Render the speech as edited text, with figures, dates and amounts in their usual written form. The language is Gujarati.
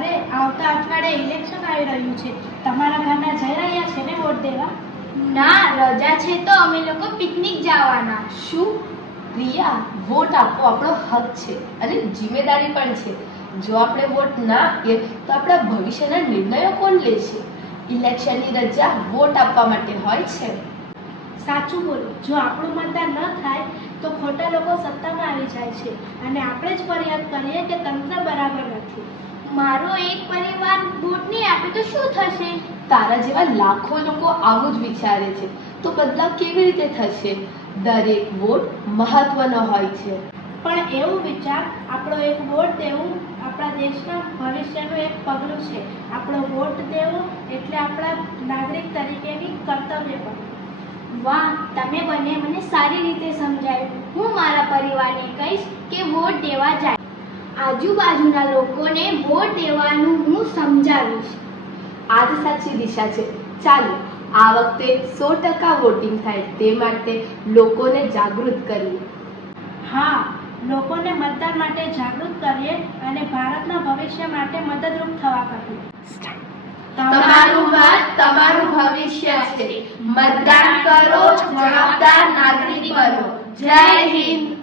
અરે આવતા અઠવાડિયે ઇલેક્શન આવી રહ્યું છે. તમારા ઘરના જઈ રહ્યા છે ને વોટ દેવા? ના, રજા છે તો અમે લોકો પિકનિક જવાના. શું પ્રિયા, વોટ આપવો આપણો હક છે અને જિમ્મેદારી પણ છે. જો આપણે વોટ ના આપીએ તો આપણા ભવિષ્યના નિર્ણયો કોણ લેશે? ઇલેક્શનની રજા વોટ આપવા માટે હોય છે. સાચું બોલો. જો આપણું મતદાન ન થાય તો ખોટા લોકો સત્તામાં આવી જાય છે અને આપણે જ ફરિયાદ કરીએ કે તંત્ર બરાબર નથી. મારો એક પરિવાર વોટ નહીં આપે તો શું થશે? તારા જેવા લાખો લોકો આવું જ વિચારે છે તો બદલાવ કેવી રીતે થશે? દરેક વોટ મહત્વનો હોય છે. પણ એવું વિચાર, આપણો એક વોટ દેવું આપણા દેશના ભવિષ્યનું એક પગલું છે. આપણો વોટ દેવો એટલે આપણા નાગરિક તરીકેની કર્તવ્ય પણ. વાહ, તમે બંને મને સારી રીતે સમજાવ્યું. હું મારા પરિવારને કહીશ કે વોટ દેવા જાય. આજુબાજુના લોકોને વોટ દેવાનું હું સમજાવીશ. આ જ સાચી દિશા છે. ચાલો આ વખતે 100% વોટિંગ થાય તે માટે લોકોને જાગૃત કરીએ. હા, લોકોને મતદાન માટે જાગૃત કરીએ અને ભારતના ભવિષ્ય માટે મદદરૂપ થવા કહીએ. તમારું મત તમારું ભવિષ્ય છે. મતદાન કરો, જવાબદાર નાગરિક બનો. જય હિન્દ.